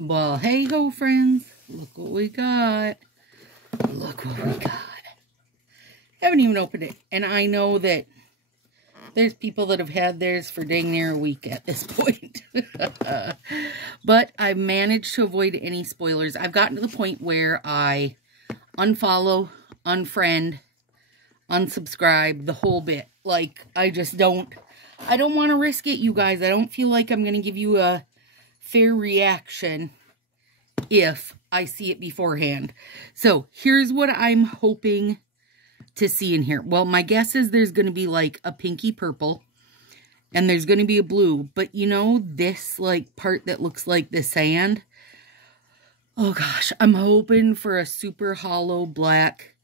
Well, hey ho, friends. Look what we got. Look what we got. Haven't even opened it. And I know that there's people that have had theirs for dang near a week at this point. But I've managed to avoid any spoilers. I've gotten to the point where I unfollow, unfriend, unsubscribe, the whole bit. Like, I don't want to risk it, you guys. I don't feel like I'm going to give you a fair reaction if I see it beforehand. So here's what I'm hoping to see in here. Well, my guess is there's going to be like a pinky purple and there's going to be a blue, but you know, this like part that looks like the sand. Oh gosh, I'm hoping for a super hollow black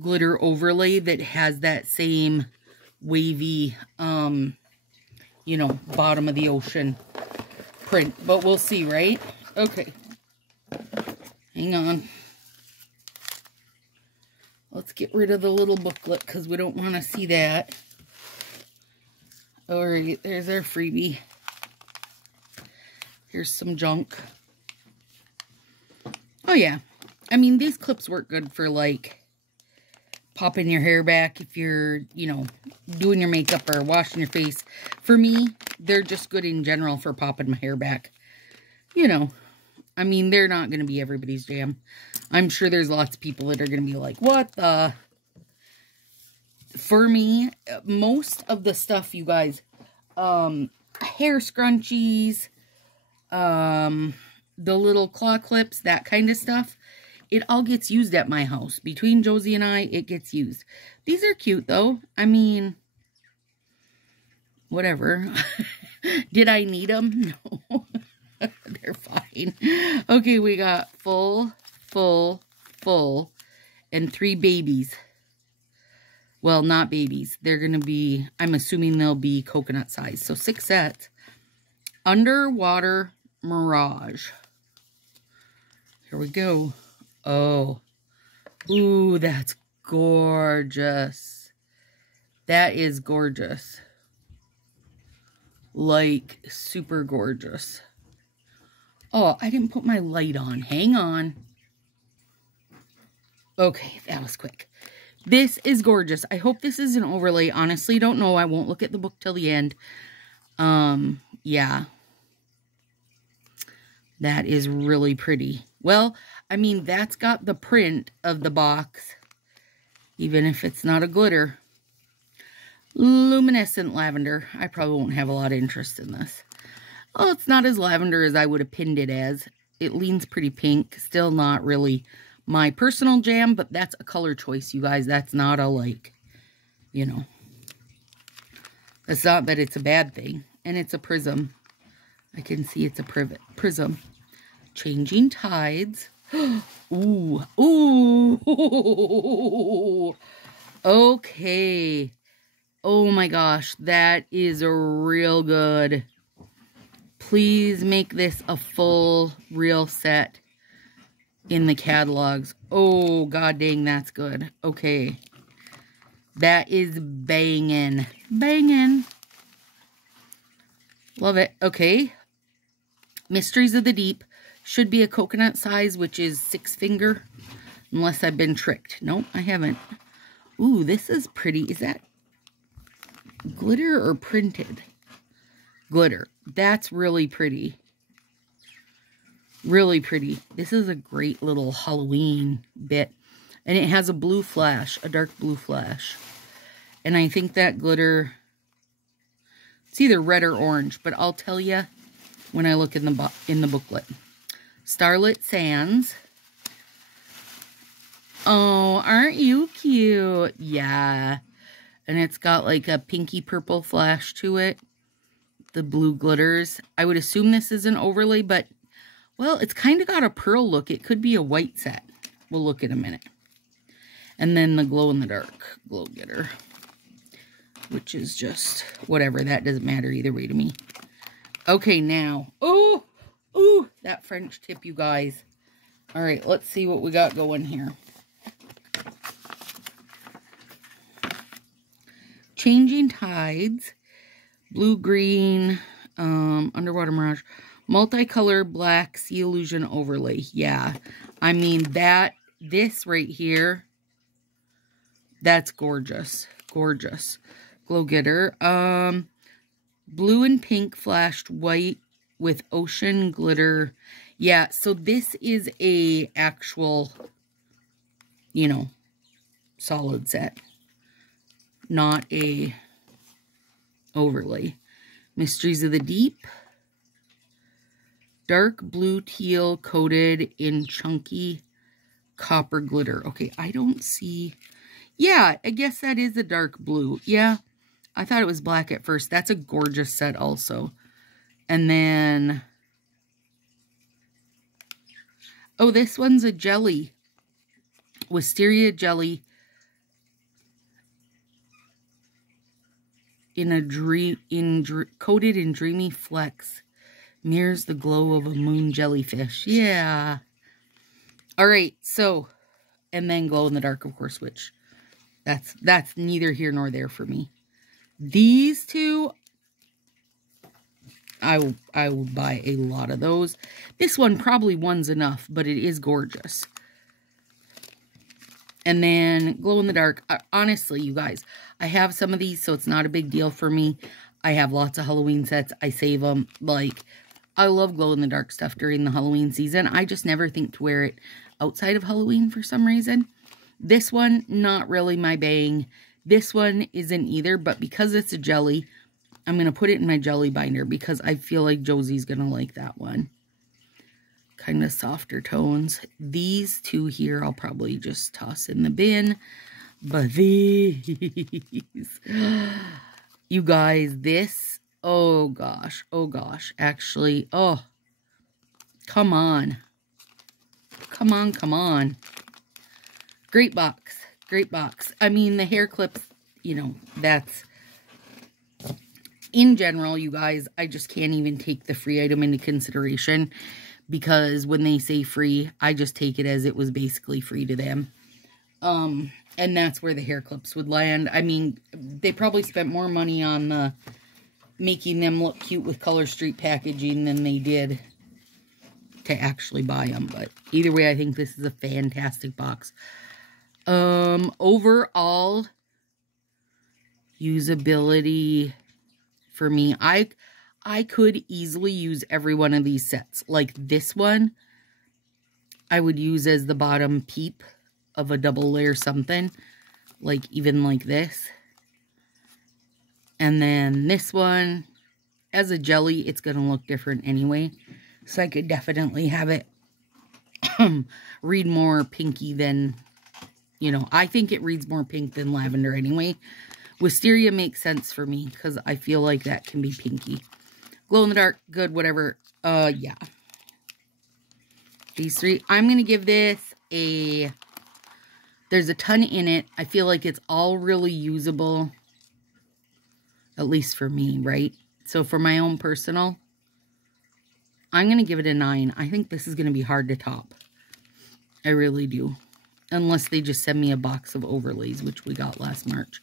glitter overlay that has that same wavy, you know, bottom of the ocean print, but we'll see, right? Okay. Hang on. Let's get rid of the little booklet because we don't want to see that. All right, there's our freebie. Here's some junk. Oh yeah. I mean, these clips work good for like popping your hair back if you're, you know, doing your makeup or washing your face. For me, they're just good in general for popping my hair back. You know, I mean, they're not going to be everybody's jam. I'm sure there's lots of people that are going to be like, what the? For me, most of the stuff, you guys, hair scrunchies, the little claw clips, that kind of stuff, it all gets used at my house. Between Josie and I, it gets used. These are cute, though. I mean, whatever. Did I need them? No. They're fine. Okay, we got full, and 3 babies. Well, not babies. They're going to be, I'm assuming they'll be coconut size. So 6 sets. Underwater Mirage. Here we go. Oh. Ooh, that's gorgeous. That is gorgeous. Like, super gorgeous. Oh, I didn't put my light on. Hang on. Okay, that was quick. This is gorgeous. I hope this is an overlay. Honestly, don't know. I won't look at the book till the end. Yeah. That is really pretty. Well, I mean, that's got the print of the box, even if it's not a glitter. Luminescent lavender. I probably won't have a lot of interest in this. Oh, it's not as lavender as I would have pinned it as. It leans pretty pink. Still not really my personal jam, but that's a color choice, you guys. That's not a, like, you know. It's not that it's a bad thing. And it's a prism. I can see it's a prism. Changing Tides. Ooh. Ooh. Okay. Oh my gosh. That is real good. Please make this a full real set in the catalogs. Oh, god dang, that's good. Okay. That is banging. Banging. Love it. Okay. Mysteries of the Deep. Should be a coconut size, which is 6 finger. Unless I've been tricked. Nope, I haven't. Ooh, this is pretty. Is that glitter or printed? Glitter. That's really pretty. Really pretty. This is a great little Halloween bit. And it has a blue flash. A dark blue flash. And I think that glitter, it's either red or orange. But I'll tell you when I look in the booklet. Starlit Sands. Oh, aren't you cute? Yeah. And it's got like a pinky purple flash to it. The blue glitters. I would assume this is an overlay, but, well, it's kind of got a pearl look. It could be a white set. We'll look in a minute. And then the glow-in-the-dark glow getter, which is just whatever. That doesn't matter either way to me. Okay, now. Oh, ooh, that French tip, you guys. All right, let's see what we got going here. Changing Tides. Blue, green, Underwater Mirage. Multicolor black Sea Illusion overlay. Yeah. I mean, this right here, that's gorgeous. Gorgeous. Glow Getter. Blue and pink flashed white with ocean glitter. Yeah, so this is a actual, you know, solid set. Not a overlay. Mysteries of the Deep. Dark blue teal coated in chunky copper glitter. Okay, I don't see... Yeah, I guess that is a dark blue. Yeah, I thought it was black at first. That's a gorgeous set also. And then... Oh, this one's a jelly. Wisteria jelly. Coated in dreamy flex. Mirrors the glow of a moon jellyfish. Yeah. All right, so, and then glow in the dark, of course, which that's neither here nor there for me. These two, I will buy a lot of those. This one, probably one's enough, but it is gorgeous. And then glow in the dark. Honestly, you guys, I have some of these, so it's not a big deal for me. I have lots of Halloween sets. I save them. Like, I love glow in the dark stuff during the Halloween season. I just never think to wear it outside of Halloween for some reason. This one, not really my bang. This one isn't either, but because it's a jelly, I'm going to put it in my jelly binder because I feel like Josie's going to like that one. Kind of softer tones. These two here, I'll probably just toss in the bin. But these, you guys, this, oh gosh, actually, oh, come on. Come on, come on. Great box, great box. I mean, the hair clips, you know, that's, in general, you guys, I just can't even take the free item into consideration because when they say free, I just take it as it was basically free to them. And that's where the hair clips would land. I mean, they probably spent more money on making them look cute with Color Street packaging than they did to actually buy them. But either way, I think this is a fantastic box. Overall, usability for me, I could easily use every one of these sets. Like this one, I would use as the bottom peep of a double layer something. Like even like this. And then this one, as a jelly, it's going to look different anyway. So I could definitely have it read more pinky than, you know, I think it reads more pink than lavender anyway. Wisteria makes sense for me because I feel like that can be pinky. Glow in the dark, good, whatever. Yeah. These three. I'm going to give this a... There's a ton in it. I feel like it's all really usable. At least for me, right? So for my own personal, I'm going to give it a 9. I think this is going to be hard to top. I really do. Unless they just send me a box of overlays, which we got last March.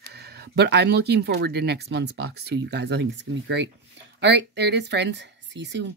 But I'm looking forward to next month's box too, you guys. I think it's going to be great. All right, there it is, friends. See you soon.